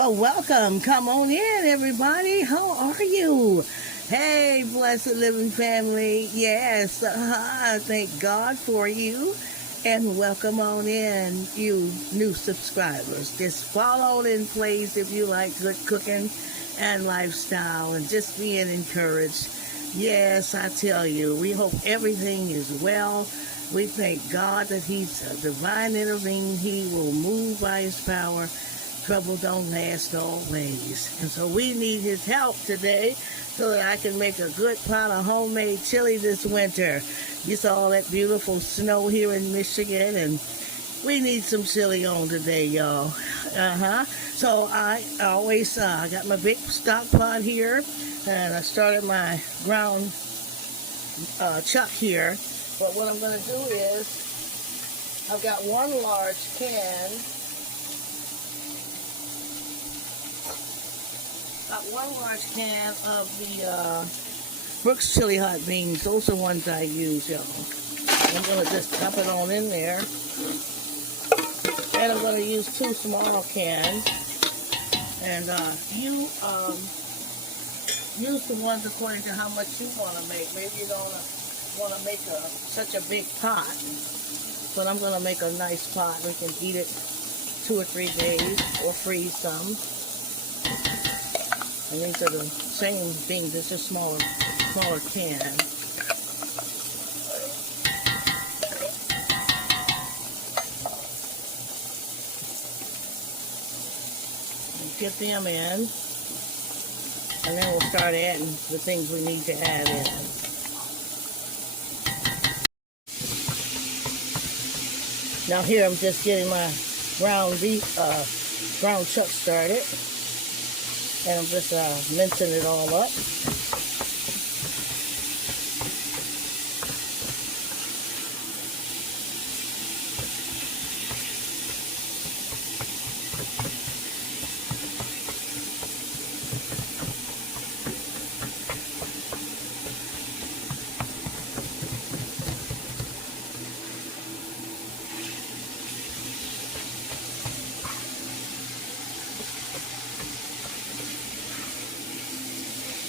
Well, welcome. Come on in, everybody. How are you? Hey, blessed living family. Yes, thank God for you. And welcome on in, you new subscribers. Just follow in place if you like good cooking and lifestyle and just being encouraged. Yes, I tell you, we hope everything is well. We thank God that He's a divine intervening. He will move by His power. Trouble don't last always. And so we need His help today so that I can make a good pot of homemade chili this winter. You saw all that beautiful snow here in Michigan, and we need some chili on today, y'all. So I always, I got my big stock pot here, and I started my ground chuck here. But what I'm going to do is, I've got one large can. Got one large can of the Brooks chili hot beans. Those are ones I use, y'all. I'm going to just dump it on in there. And I'm going to use 2 small cans. And you use the ones according to how much you want to make. Maybe you don't want to make such a big pot. But I'm going to make a nice pot. We can eat it 2 or 3 days or freeze some. And these are the same things, it's just smaller can. Get them in, and then we'll start adding the things we need to add in. Now here I'm just getting my ground chuck started. And I'm just mincing it all up.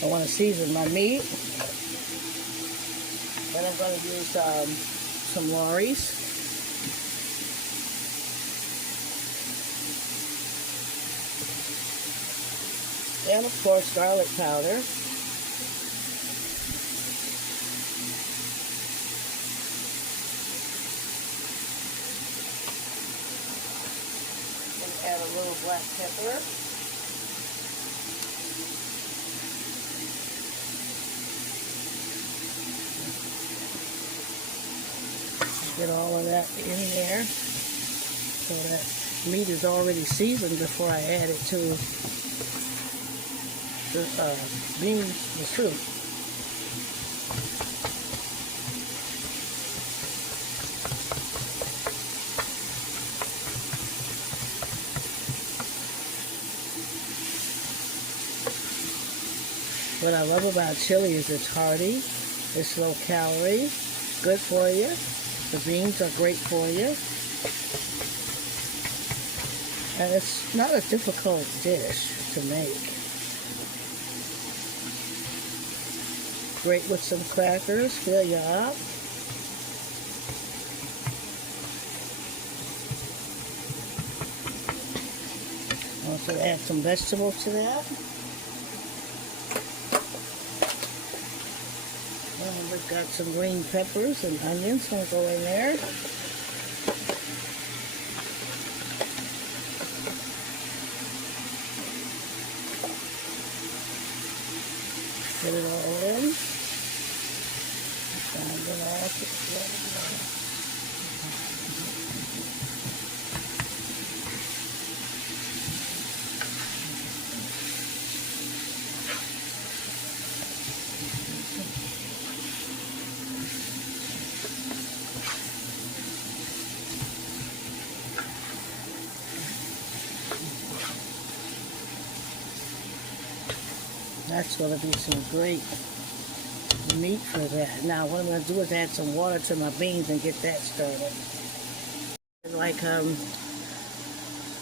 I want to season my meat. Then I'm going to use some Lorry's. And of course garlic powder. And add a little black pepper. Get all of that in there so that meat is already seasoned before I add it to the soup. What I love about chili is it's hearty, it's low calorie, good for you. The beans are great for you. And it's not a difficult dish to make. Great with some crackers, fill you up. Also add some vegetables to that. We've got some green peppers and onions going to go in there. Get it all in. And then all together. That's going to be some great meat for that. Now what I'm going to do is add some water to my beans and get that started. Like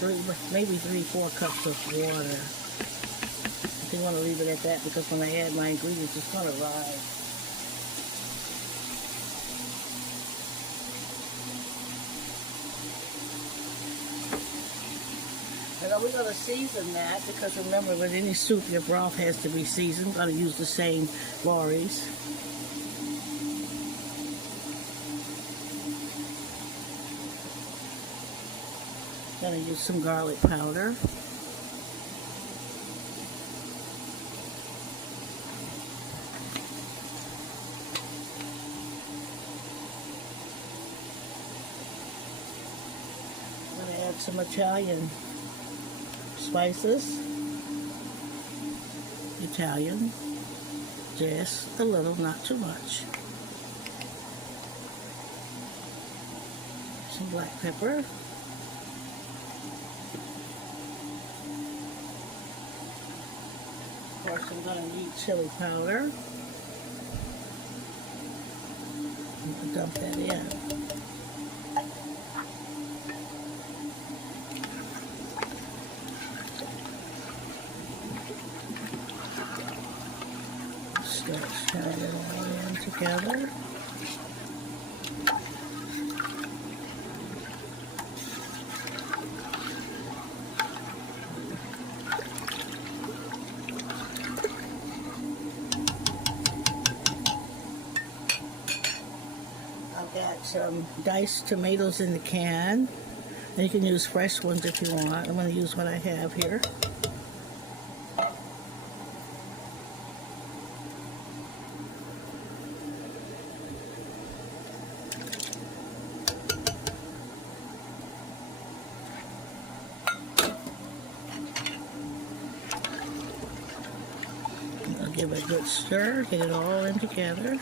maybe 3-4 cups of water. I think I want to leave it at that because when I add my ingredients, it's going to rise. And then we're going to season that because remember, with any soup, your broth has to be seasoned. I'm going to use the same Lawry's. I'm going to use some garlic powder. I'm going to add some Italian spices. Italian, just a little, not too much. Some black pepper. Of course, I'm going to need chili powder. I'm going to dump that in. Start stirring it all in together. I've got some diced tomatoes in the can, and you can use fresh ones if you want. I'm going to use what I have here. I'll give it a good stir, get it all in together.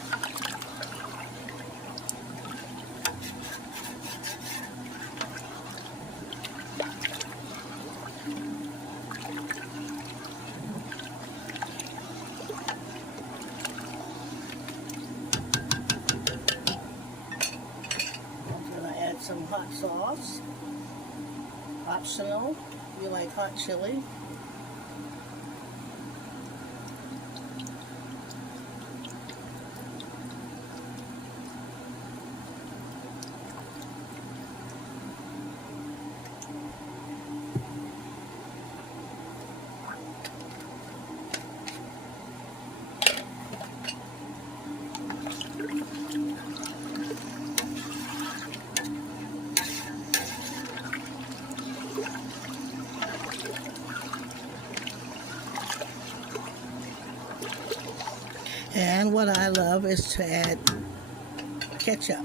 Some hot sauce, optional, you like hot chili. And what I love is to add ketchup.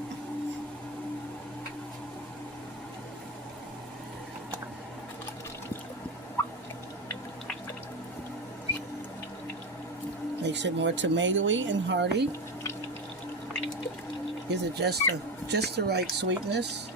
Makes it more tomatoey and hearty. Gives it just the right sweetness.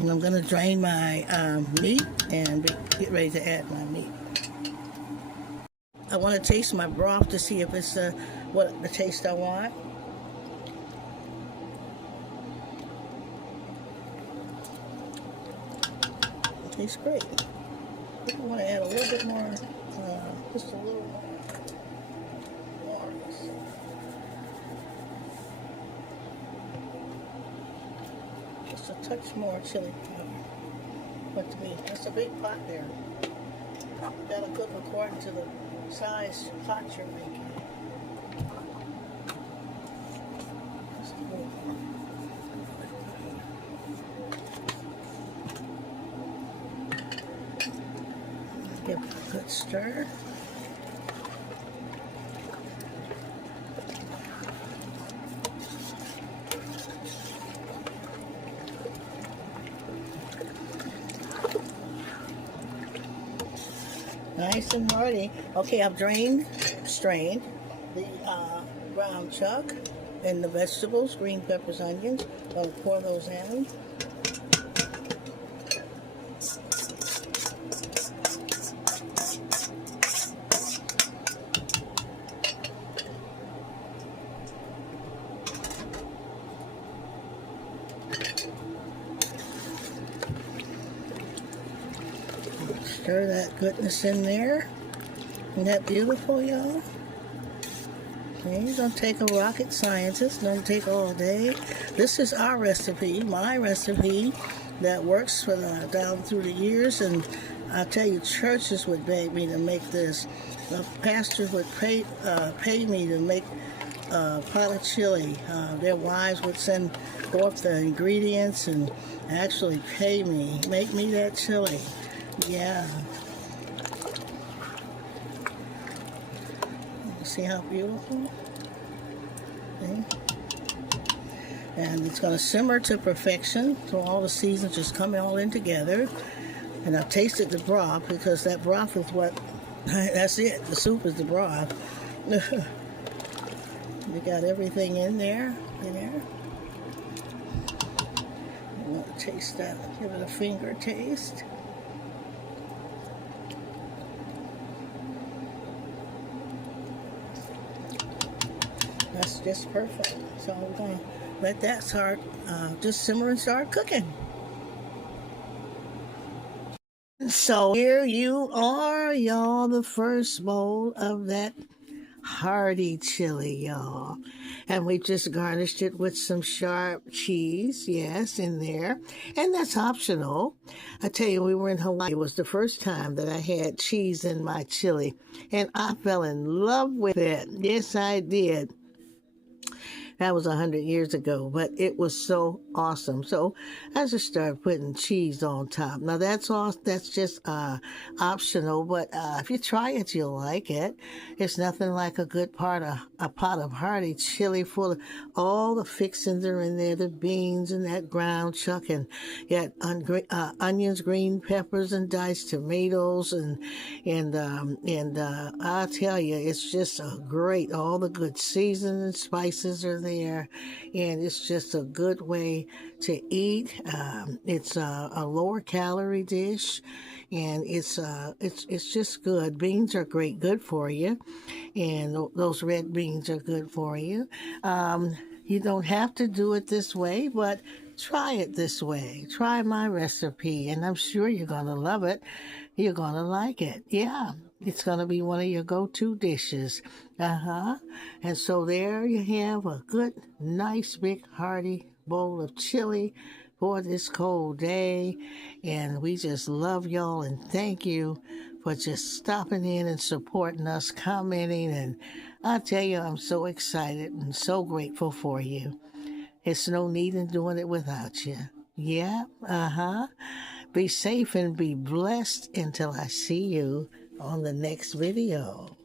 And I'm going to drain my meat and get ready to add my meat. I want to taste my broth to see if it's what the taste I want. It tastes great. I think I want to add a little bit more, just a little more. Just a touch more chili powder. But to me, that's a big pot there. You gotta cook according to the size pot you're making. Just a little more. Give it a good stir. Nice and hearty. Okay, I've strained the brown chuck and the vegetables, green peppers, onions. I'll pour those in. Stir that goodness in there. Isn't that beautiful, y'all? Okay, it don't take a rocket scientist. Don't take all day. This is our recipe, my recipe, that works for down through the years. And I tell you, churches would beg me to make this. Pastors would pay me to make pot of chili. Their wives would send forth the ingredients and actually pay me, make me that chili. Yeah. See how beautiful? Okay. And it's going to simmer to perfection, so all the seasons just come all in together. And I've tasted the broth, because that broth is what, that's it. The soup is the broth. We got everything in there. I'm going to taste that. Give it a finger taste. That's just perfect. So we're going to let that start, just simmer and start cooking. So here you are, y'all, the first bowl of that hearty chili, y'all. And we just garnished it with some sharp cheese, yes, in there. And that's optional. I tell you, we were in Hawaii. It was the first time that I had cheese in my chili. And I fell in love with it. Yes, I did. That was 100 years ago, but it was so awesome. So I just started putting cheese on top. Now that's just optional, but if you try it, you'll like it. It's nothing like a pot of hearty chili full of all the fixings are in there, the beans and that ground chuck, and you got onions, green peppers, and diced tomatoes, and I'll tell you, it's just great. All the good seasons and spices are there, and it's just a good way to eat. It's a lower calorie dish, and it's just good. Beans are good for you, and those red beans are good for you. You don't have to do it this way, but try it this way. Try my recipe, and I'm sure you're going to love it. You're going to like it. Yeah, it's going to be one of your go-to dishes. And so there you have a good, nice, big, hearty bowl of chili for this cold day. And we just love y'all and thank you for just stopping in and supporting us, commenting. And I tell you, I'm so excited and so grateful for you. It's no need in doing it without you. Yeah, Be safe and be blessed until I see you on the next video.